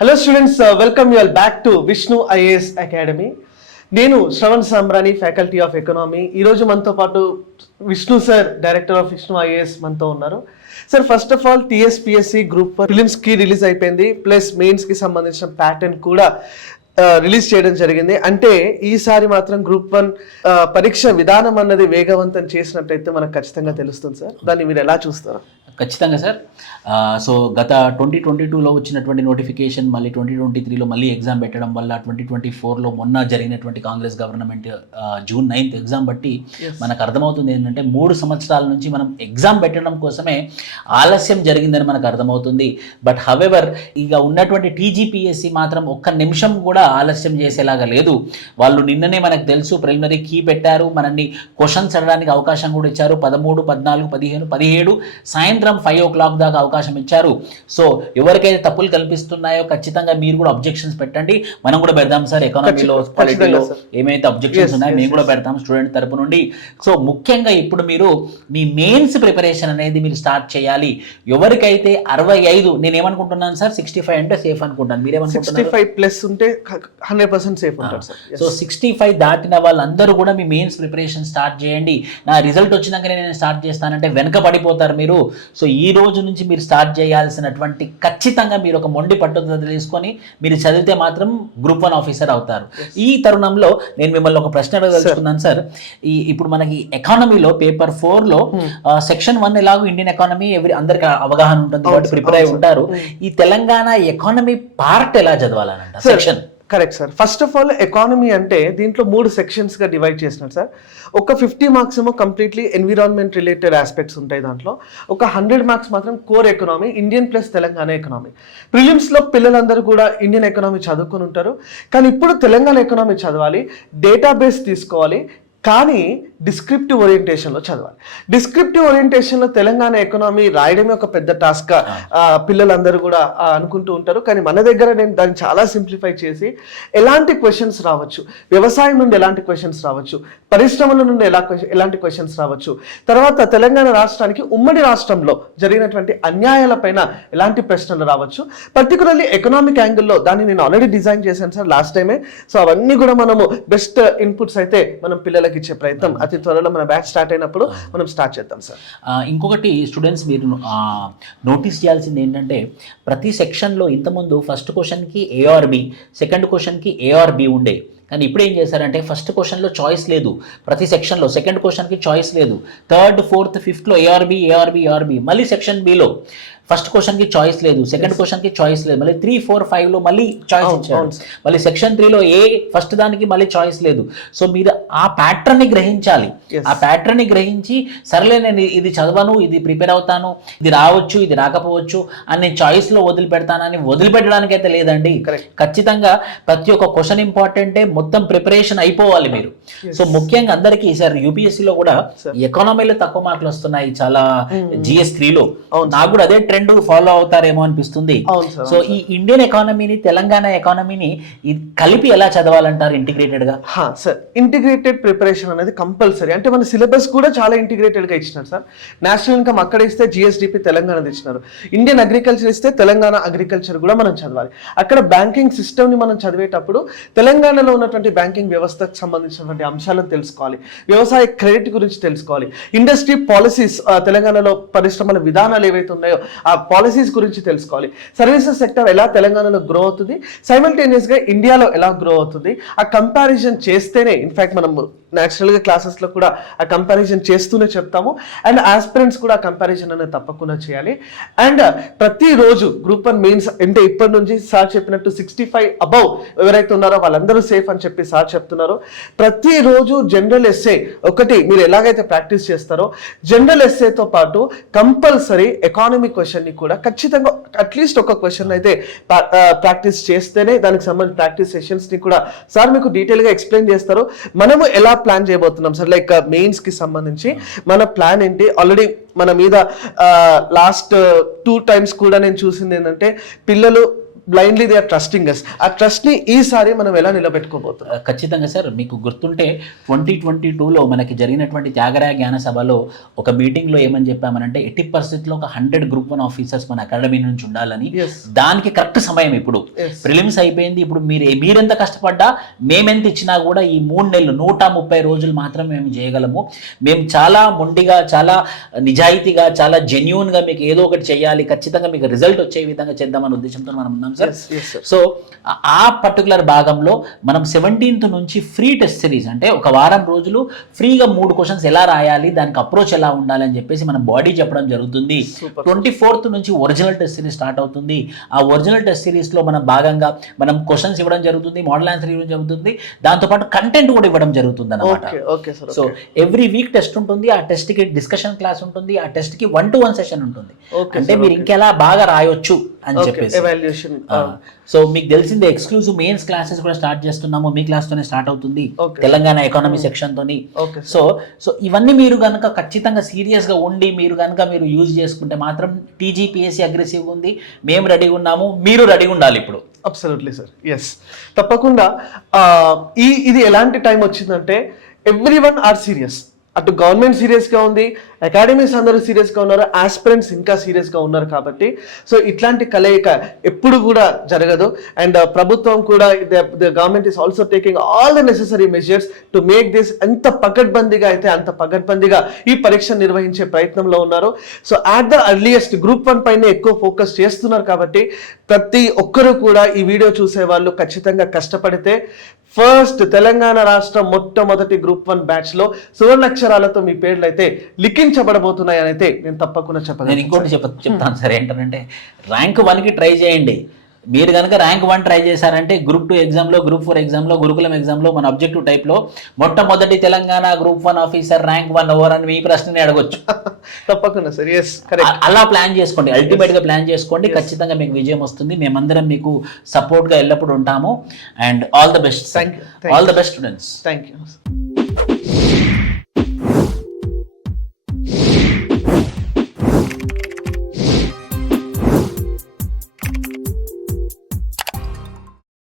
Hello students, welcome you all back to Vishnu IAS academy. నేను Shravan Sambrani, faculty of economy. ఈరోజు మనతో పాటు Vishnu sir, director of Vishnu IAS మనతో ఉన్నారు. Sir, first of all TSPSC group ప్రిలిమ్స్కి release అయిపోయింది, ప్లస్ మెయిన్స్కి సంబంధించిన ప్యాటర్న్ కూడా రిలీజ్ చేయడం జరిగింది. అంటే ఈసారి మాత్రం గ్రూప్ 1 పరీక్ష విధానం అన్నది వేగవంతం చేసినట్టయితే మనకు ఖచ్చితంగా తెలుస్తుంది సార్. దాన్ని మీరు ఎలా చూస్తారు? ఖచ్చితంగా సార్. సో గత 2022లో వచ్చినటువంటి నోటిఫికేషన్ మళ్ళీ 2023లో మళ్ళీ ఎగ్జామ్ పెట్టడం వల్ల 2024లో మొన్న జరిగినటువంటి Congress government June 9th exam బట్టి మనకు అర్థమవుతుంది ఏంటంటే 3 సంవత్సరాల నుంచి మనం ఎగ్జామ్ పెట్టడం కోసమే ఆలస్యం జరిగిందని మనకు అర్థమవుతుంది. బట్ హవెవర్ ఇక ఉన్నటువంటి టీజీపీఎస్సీ మాత్రం ఒక్క నిమిషం కూడా ఆలస్యం చేసేలాగా లేదు. వాళ్ళు నిన్ననే మనకు తెలుసు ప్రిలిమినరీ కీ పెట్టారు, మనల్ని క్వశ్చన్స్ అడగడానికి అవకాశం కూడా ఇచ్చారు. 13, 14, 15, 17 సాయంత్రం 5 o'clock దాకా అవకాశం ఇచ్చారు. సో ఎవరికైతే తప్పులు కల్పిస్తున్నాయో ఖచ్చితంగా మీరు కూడా అబ్జెక్షన్స్ పెట్టండి. మనం కూడా పెడదాం సార్. ఎకానమీలో, పాలిటీలో ఏమైతే అబ్జెక్షన్స్ ఉన్నాయో మేము కూడా పెడతాం స్టూడెంట్ తరపు నుండి. సో ముఖ్యంగా ఇప్పుడు మీరు మీ మెయిన్స్ ప్రిపరేషన్ అనేది మీరు స్టార్ట్ చేయాలి. ఎవరికైతే 65, నేను ఏమనుకుంటున్నాను సార్, 65 అంటే సేఫ్ అనుకుంటాను. మీరేమనుకుంటున్నారు? 65 ప్లస్ ఉంటే 100% సేఫ్ ఉంటారు సార్. సో 65 దాటిన వాళ్ళందరూ కూడా మీ మెయిన్స్ ప్రిపరేషన్ స్టార్ట్ చేయండి. నా రిజల్ట్ వచ్చినాకనే నేను స్టార్ట్ చేస్తానంటే వెనక పడిపోతారు మీరు. సో ఈ రోజు నుంచి మీరు స్టార్ట్ చేయాల్సినటువంటి ఖచ్చితంగా మీరు ఒక మొండి పట్టుదల తీసుకొని మీరు చదివితే మాత్రం గ్రూప్ 1 ఆఫీసర్ అవుతారు. ఈ తరుణంలో నేను మిమ్మల్ని ఒక ప్రశ్న అడగదలుచుకున్నాను సార్. ఇప్పుడు మనకి ఎకానమీలో పేపర్ 4లో సెక్షన్ 1 ఎలాగో ఇండియన్ ఎకానమీ అందరికి అవగాహన ఉంటుంది కాబట్టి ప్రిపేర్ అయి ఉంటారు. ఈ తెలంగాణ ఎకానమీ పార్ట్ ఎలా చదవాలనంట section? Correct sir. First of all economy అంటే దీంట్లో 3 సెక్షన్స్గా డివైడ్ చేసినారు సార్. ఒక 50 మార్క్స్ ఏమో కంప్లీట్లీ ఎన్విరాన్మెంట్ రిలేటెడ్ ఆస్పెక్ట్స్ ఉంటాయి దాంట్లో. ఒక 100 మార్క్స్ మాత్రం core economy, Indian plus Telangana economy. ప్రిలిమ్స్లో పిల్లలందరూ కూడా ఇండియన్ ఎకనామీ చదువుకొని ఉంటారు, కానీ ఇప్పుడు తెలంగాణ ఎకనామీ చదవాలి, డేటాబేస్ తీసుకోవాలి, కానీ డిస్క్రిప్టివ్ ఓరియంటేషన్లో చదవాలి. డిస్క్రిప్టివ్ ఓరియంటేషన్లో తెలంగాణ ఎకనామీ రాయడమే ఒక పెద్ద టాస్క్ పిల్లలందరూ కూడా అనుకుంటూ ఉంటారు. కానీ మన దగ్గర నేను దాన్ని చాలా సింప్లిఫై చేసి ఎలాంటి క్వశ్చన్స్ రావచ్చు, వ్యవసాయం నుండి ఎలాంటి క్వశ్చన్స్ రావచ్చు, పరిశ్రమల నుండి ఎలాంటి క్వశ్చన్స్ రావచ్చు, తర్వాత తెలంగాణ రాష్ట్రానికి ఉమ్మడి రాష్ట్రంలో జరిగినటువంటి అన్యాయాలపైన ఎలాంటి ప్రశ్నలు రావచ్చు, పర్టికులర్లీ ఎకనామిక్ యాంగిల్లో దాన్ని నేను ఆల్రెడీ డిజైన్ చేశాను సార్ లాస్ట్ టైమే. సో అవన్నీ కూడా మనము బెస్ట్ ఇన్పుట్స్ అయితే మనం పిల్లలకి ఇచ్చే ప్రయత్నం అతి త్వరలో మన బ్యాచ్ స్టార్ట్ అయినప్పుడు మనం స్టార్ట్ చేద్దాం సార్. ఇంకొకటి స్టూడెంట్స్ మీరు నోటీస్ చేయాల్సింది ఏంటంటే ప్రతి సెక్షన్లో ఇంతకుముందు ఫస్ట్ క్వశ్చన్కి ఏఆర్బి, సెకండ్ క్వశ్చన్కి ఏఆర్బి ఉండే. కానీ ఇప్పుడు ఏం చేశారంటే ఫస్ట్ క్వశ్చన్లో చాయిస్ లేదు ప్రతి సెక్షన్లో, సెకండ్ క్వశ్చన్కి చాయిస్ లేదు, థర్డ్, ఫోర్త్, ఫిఫ్త్లో ఏఆర్బి, మళ్ళీ సెక్షన్ బిలో ఫస్ట్ క్వశ్చన్కి చాయిస్ లేదు, సెకండ్ క్వశ్చన్కి చాయిస్ లేదు, మళ్ళీ 3, 4, 5లో మళ్ళీ చాయిస్ ఇచ్చారు, మళ్ళీ సెక్షన్ 3లో ఫస్ట్ దానికి మళ్ళీ చాయిస్ లేదు. సో మీరు ఆ ప్యాటర్న్ని గ్రహించాలి. ఆ ప్యాటర్న్ని గ్రహించి సరేలే నేను ఇది చదవను, ఇది ప్రిపేర్ అవుతాను, ఇది రావచ్చు, ఇది రాకపోవచ్చు అని నేను చాయిస్లో వదిలిపెడతానని వదిలిపెట్టడానికి అయితే లేదండి. ఖచ్చితంగా ప్రతి ఒక్క క్వశ్చన్ ఇంపార్టెంటే, మొత్తం ప్రిపరేషన్ అయిపోవాలి మీరు. సో ముఖ్యంగా అందరికీ సార్ యూపీఎస్సీలో కూడా ఎకానమీలో తక్కువ మార్కులు వస్తున్నాయి చాలా, GS 3లో. నాకు కూడా అదే ట్రెండ్ ఫాలో అవుతారేమో అనిపిస్తుంది. సో ఈ ఇండియన్ ఎకానమీని, తెలంగాణ ఎకానమీని కలిపి ఎలా చదవాలంటారు ఇంటిగ్రేటెడ్ గా? సార్, ఇంటిగ్రేటెడ్ ప్రిపరేషన్ అనేది కంపల్సరీ. అంటే మన సిలబస్ కూడా చాలా ఇంటిగ్రేటెడ్ గా ఇచ్చినారు సార్. నేషనల్ ఇన్కమ్ అక్కడ ఇస్తే GSDP తెలంగాణ ఇచ్చినారు, ఇండియన్ అగ్రికల్చర్ ఇస్తే తెలంగాణ అగ్రికల్చర్ కూడా మనం చదవాలి. అక్కడ బ్యాంకింగ్ సిస్టమ్ ని మనం చదివేటప్పుడు తెలంగాణలో ఉన్నటువంటి బ్యాంకింగ్ వ్యవస్థకు సంబంధించినటువంటి అంశాలను తెలుసుకోవాలి, వ్యవసాయ క్రెడిట్ గురించి తెలుసుకోవాలి, ఇండస్ట్రీ పాలసీస్, తెలంగాణలో పరిశ్రమల విధానాలు ఏవైతే ఉన్నాయో ఆ పాలసీస్ గురించి తెలుసుకోవాలి, సర్వీసెస్ సెక్టర్ ఎలా తెలంగాణలో గ్రో అవుతుంది, సైమల్టేనియస్గా ఇండియాలో ఎలా గ్రో అవుతుంది, ఆ కంపారిజన్ చేస్తేనే, ఇన్ఫ్యాక్ట్ మనం న్యాచురల్గా క్లాసెస్లో కూడా ఆ కంపారిజన్ చేస్తూనే చెప్తాము. అండ్ ఆస్పిరెంట్స్ కూడా ఆ కంపారిజన్ అనేది తప్పకుండా చేయాలి. అండ్ ప్రతిరోజు గ్రూప్ 1 మెయిన్స్ అంటే ఇప్పటి నుంచి సార్ చెప్పినట్టు 65 అబౌవ్ ఎవరైతే ఉన్నారో వాళ్ళందరూ సేఫ్ అని చెప్పి సార్ చెప్తున్నారు. ప్రతిరోజు జనరల్ ఎస్సే ఒకటి మీరు ఎలాగైతే ప్రాక్టీస్ చేస్తారో, జనరల్ ఎస్సేతో పాటు కంపల్సరీ ఎకానమీ క్వశ్చన్ని కూడా ఖచ్చితంగా అట్లీస్ట్ ఒక క్వశ్చన్ అయితే ప్రాక్టీస్ చేస్తేనే దానికి సంబంధించిన ప్రాక్టీస్ సెషన్స్ని కూడా సార్ మీకు డీటెయిల్గా ఎక్స్ప్లెయిన్ చేస్తారు. మనము ఎలా ప్లాన్ చేయబోతున్నాం సార్, లైక్ మెయిన్స్కి సంబంధించి మన ప్లాన్ ఏంటి, ఆల్రెడీ మన మీద లాస్ట్ 2 times కూడా నేను చూసింది ఏంటంటే పిల్లలు blindly they are trusting us. ఆ ట్రస్ట్ ని ఈసారి మనం ఎలా నిలబెట్టుకోబోతున్నాం? ఖచ్చితంగా సార్, మీకు గుర్తుంటే 2022లో మనకి జరిగినటువంటి త్యాగరాయ జ్ఞాన సభలో ఒక మీటింగ్లో ఏమని చెప్పామనంటే ఎట్టి పరిస్థితుల్లో ఒక 100 గ్రూప్ 1 ఆఫీసర్స్ మన అకాడమీ నుంచి ఉండాలని. Yes. దానికి కరెక్ట్ సమయం ఇప్పుడు. Yes. ప్రిలిమ్స్ అయిపోయింది, ఇప్పుడు మీరెంత కష్టపడ్డా మేమెంత ఇచ్చినా కూడా ఈ 3 నెలలు 130 రోజులు మాత్రం మేము చేయగలము. మేము చాలా మొండిగా, చాలా నిజాయితీగా, చాలా జెన్యూన్గా మీకు ఏదో ఒకటి చేయాలి, ఖచ్చితంగా మీకు రిజల్ట్ వచ్చే విధంగా చేద్దామనే ఉద్దేశంతో మనం ఉన్నాం సార్. Yes, sir. సో ఆ పర్టికులర్ భాగంలో మనం 17th నుంచి ఫ్రీ టెస్ట్ సిరీస్, అంటే ఒక వారం రోజులు ఫ్రీగా 3 క్వశ్చన్స్ ఎలా రాయాలి, దానికి అప్రోచ్ ఎలా ఉండాలి అని చెప్పేసి మనం బాడీ చెప్పడం జరుగుతుంది. 24th నుంచి ఒరిజినల్ టెస్ట్ సిరీస్ స్టార్ట్ అవుతుంది. ఆ ఒరిజినల్ టెస్ట్ సిరీస్లో మనం భాగంగా మనం క్వశ్చన్స్ ఇవ్వడం జరుగుతుంది, మోడల్ ఆన్సర్ ఇవ్వడం జరుగుతుంది, దాంతోపాటు కంటెంట్ కూడా ఇవ్వడం జరుగుతుంది అన్నమాట. Okay sir. So every week test ఉంటుంది, ఆ టెస్ట్కి డిస్కషన్ క్లాస్ ఉంటుంది, ఆ టెస్ట్కి 1-to-1 సెషన్ ఉంటుంది. అంటే మీరు ఇంకెలా బాగా రాయొచ్చు అని చెప్పేసి ఎవాల్యుయేషన్. సో మీకు తెలిసిందే, ఎక్స్క్లూజివ్ మెయిన్స్ క్లాసెస్ కూడా స్టార్ట్ చేస్తున్నాము. మీ క్లాస్ తోనే స్టార్ట్ అవుతుంది, Okay. తెలంగాణ ఎకానమీ సెక్షన్ తోని. Okay, సో ఇవన్నీ మీరు కనుక ఖచ్చితంగా సీరియస్ గా ఉండి మీరు యూజ్ చేసుకుంటే మాత్రం టీజీపీఎస్సీ అగ్రెసివ్ ఉంది, మేము రెడీగా ఉన్నాము, మీరు రెడీగా ఉండాలి ఇప్పుడు. అబ్సల్యూట్లీ సార్, ఎస్, తప్పకుండా. ఇది ఎలాంటి టైం వచ్చిందంటే ఎవ్రీ వన్ ఆర్ సీరియస్. అటు గవర్నమెంట్ సీరియస్గా ఉంది, అకాడమీస్ అందరూ సీరియస్గా ఉన్నారు, ఆస్పిరెంట్స్ ఇంకా సీరియస్గా ఉన్నారు. కాబట్టి సో ఇట్లాంటి కలయిక ఎప్పుడు కూడా జరగదు. అండ్ ప్రభుత్వం కూడా the government is also taking all the necessary measures to make this ఎంత పకడ్బందీగా అయితే అంత పకడ్బందీగా ఈ పరీక్ష నిర్వహించే ప్రయత్నంలో ఉన్నారు. So at the earliest Group 1 పైన ఎక్కువ ఫోకస్ చేస్తున్నారు. కాబట్టి ప్రతి ఒక్కరూ కూడా ఈ వీడియో చూసే వాళ్ళు ఖచ్చితంగా కష్టపడితే ఫస్ట్ తెలంగాణ రాష్ట్రం మొట్టమొదటి Group 1 బ్యాచ్ లో సువర్ణాక్షరాలతో మీ పేర్లు అయితే లిఖించబడబోతున్నాయి అని అయితే నేను తప్పకుండా నేను ఇంకోటి చెప్తాను సార్, ఏంటంటే ర్యాంక్ 1కి ట్రై చేయండి. మీరు కనుక ర్యాంక్ 1 ట్రై చేశారంటే Group 2 ఎగ్జామ్లో, Group 4 ఎగ్జామ్లో, గురుకులం ఎగ్జామ్లో మన అబ్జెక్టివ్ టైప్లో మొట్టమొదటి Telangana Group 1 officer rank 1 over అని మీ ప్రశ్నని అడగొచ్చు. తప్పకుండా సార్, ఎస్, కరెక్ట్. అలా ప్లాన్ చేసుకోండి, అల్టిమేట్గా ప్లాన్ చేసుకోండి, ఖచ్చితంగా మీకు విజయం వస్తుంది. మేమందరం మీకు సపోర్ట్గా ఎల్లప్పుడూ ఉంటాము. And all the best, all the best students. Thank you.